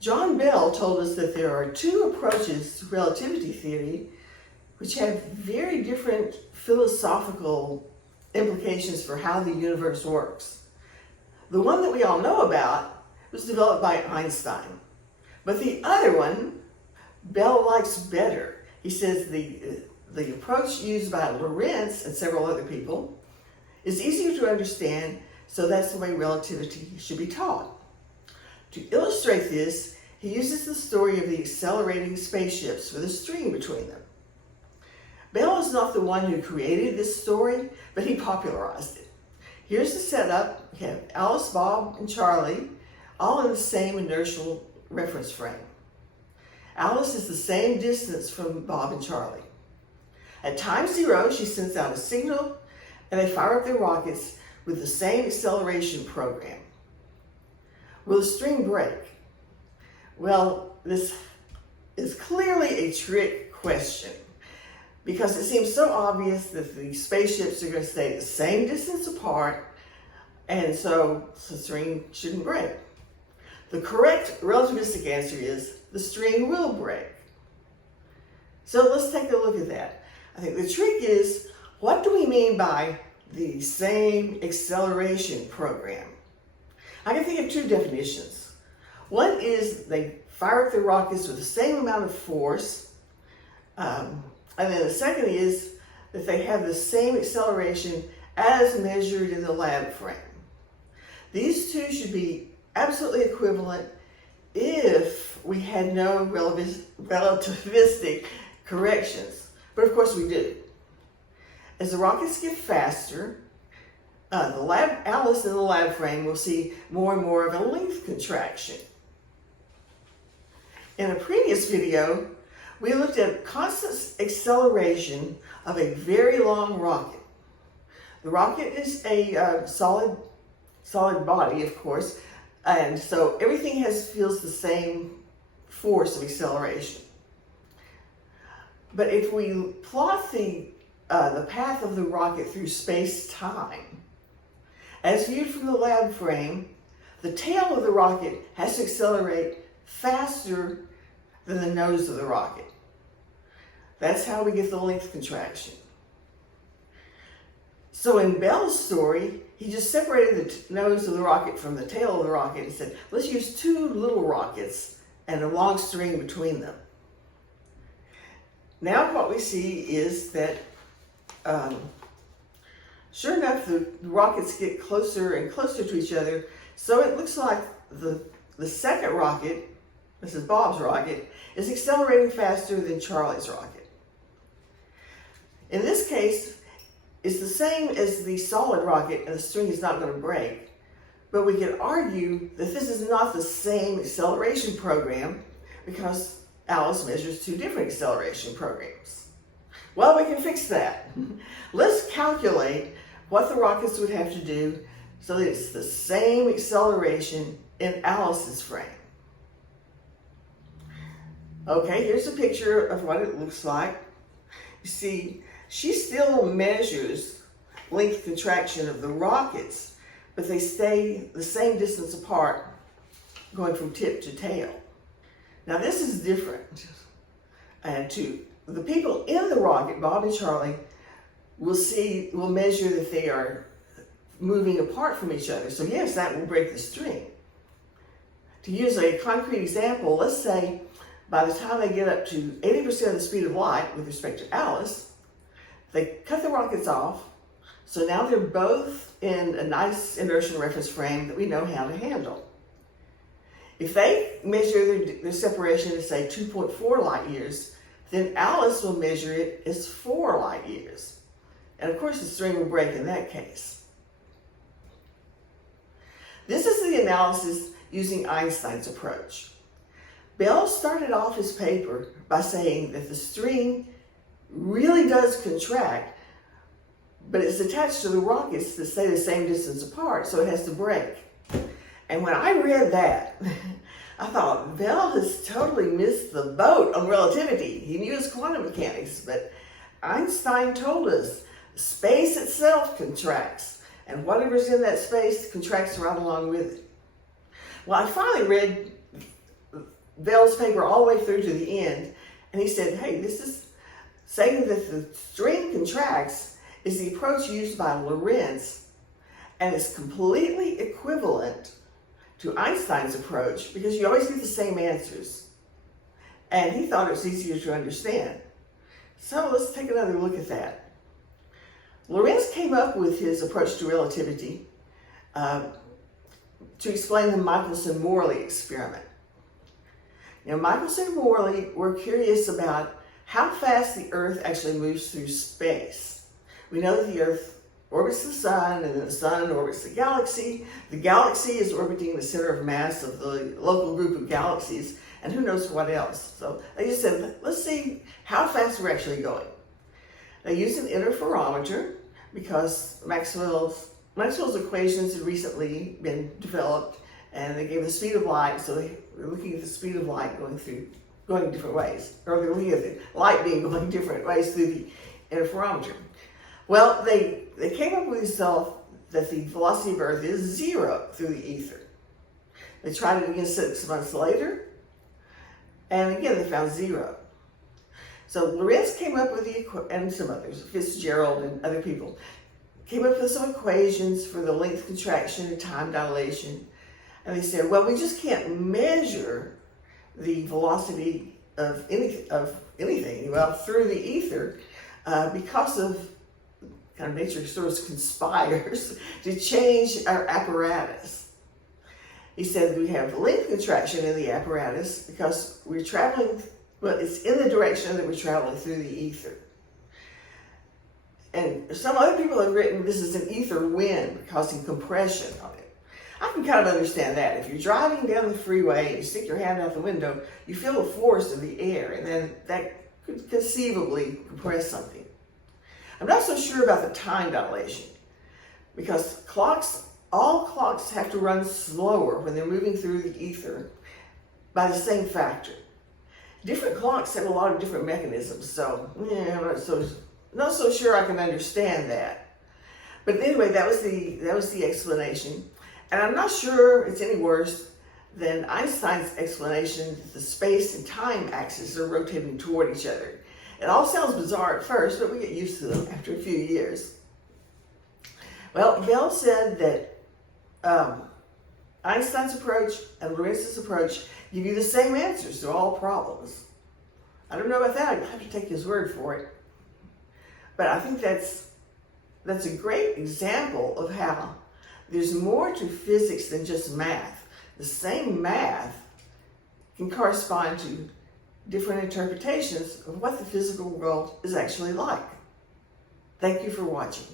John Bell told us that there are two approaches to relativity theory which have very different philosophical implications for how the universe works. The one that we all know about was developed by Einstein, but the other one, Bell likes better. He says the approach used by Lorentz and several other people is easier to understand, so that's the way relativity should be taught. To illustrate this, he uses the story of the accelerating spaceships with a string between them. Bell is not the one who created this story, but he popularized it. Here's the setup. We have Alice, Bob, and Charlie, all in the same inertial reference frame. Alice is the same distance from Bob and Charlie. At time 0, she sends out a signal, and they fire up their rockets with the same acceleration program. Will the string break? Well, this is clearly a trick question, because it seems so obvious that the spaceships are going to stay the same distance apart, and so the string shouldn't break. The correct relativistic answer is the string will break. So let's take a look at that. I think the trick is, what do we mean by the same acceleration program? I can think of two definitions. One is they fire up their rockets with the same amount of force, and then the second is that they have the same acceleration as measured in the lab frame. These two should be absolutely equivalent if we had no relativistic corrections, but of course we do. As the rockets get faster, Alice in the lab frame will see more and more of a length contraction. In a previous video, we looked at constant acceleration of a very long rocket. The rocket is a solid body, of course, and so everything feels the same force of acceleration. But if we plot the path of the rocket through space-time, as viewed from the lab frame, the tail of the rocket has to accelerate faster than the nose of the rocket. That's how we get the length contraction. So in Bell's story, he just separated the nose of the rocket from the tail of the rocket and said, let's use two little rockets and a long string between them. Now what we see is that sure enough, the rockets get closer and closer to each other, so it looks like the second rocket, this is Bob's rocket, is accelerating faster than Charlie's rocket. In this case, it's the same as the solid rocket, and the string is not going to break, but we could argue that this is not the same acceleration program because Alice measures two different acceleration programs. Well, we can fix that. Let's calculate what the rockets would have to do so that it's the same acceleration in Alice's frame. Okay, here's a picture of what it looks like. You see, she still measures length contraction of the rockets, but they stay the same distance apart going from tip to tail. Now this is different. And to the people in the rocket, Bob and Charlie, will measure that they are moving apart from each other. So yes, that will break the string. To use a concrete example, let's say by the time they get up to 80% of the speed of light with respect to Alice, they cut the rockets off. So now they're both in a nice inertial reference frame that we know how to handle. If they measure their separation as, say, 2.4 light years, then Alice will measure it as 4 light years. And of course, the string will break in that case. This is the analysis using Einstein's approach. Bell started off his paper by saying that the string really does contract, but it's attached to the rockets that stay the same distance apart, so it has to break. And when I read that, I thought, Bell has totally missed the boat on relativity. He knew his quantum mechanics, but Einstein told us space itself contracts, and whatever's in that space contracts right along with it. Well, I finally read Bell's paper all the way through to the end, and he said, hey, this is saying that the string contracts is the approach used by Lorentz, and it's completely equivalent to Einstein's approach because you always get the same answers. And he thought it was easier to understand. So let's take another look at that. Lorentz came up with his approach to relativity to explain the Michelson-Morley experiment. Now, Michelson and Morley were curious about how fast the Earth actually moves through space. We know that the Earth orbits the sun, and then the sun orbits the galaxy. The galaxy is orbiting the center of mass of the local group of galaxies, and who knows what else. So they just said, let's see how fast we're actually going. They used an interferometer because Maxwell's equations had recently been developed, and they gave the speed of light, so they were looking at the speed of light going different ways, or they're looking at the light being going different ways through the interferometer. Well, they came up with themselves that the velocity of Earth is 0 through the ether. They tried it again 6 months later, and again they found 0. So Lorentz came up with and some others, Fitzgerald and other people, came up with some equations for the length contraction and time dilation. And they said, well, we just can't measure the velocity of anything through the ether because of kind of nature sort of conspires to change our apparatus. He said we have length contraction in the apparatus because we're traveling, well, it's in the direction that we're traveling through the ether. And some other people have written this is an ether wind causing compression on it. I can kind of understand that. If you're driving down the freeway and you stick your hand out the window, you feel the force of the air, and then that could conceivably compress something. I'm not so sure about the time dilation because all clocks have to run slower when they're moving through the ether by the same factor. Different clocks have a lot of different mechanisms, so I'm not so sure I can understand that. But anyway, that was the explanation. And I'm not sure it's any worse than Einstein's explanation that the space and time axes are rotating toward each other. It all sounds bizarre at first, but we get used to them after a few years. Well, Bell said that Einstein's approach and Lorentz's approach give you the same answers to all problems. I don't know about that. I have to take his word for it. But I think that's a great example of how there's more to physics than just math. The same math can correspond to different interpretations of what the physical world is actually like. Thank you for watching.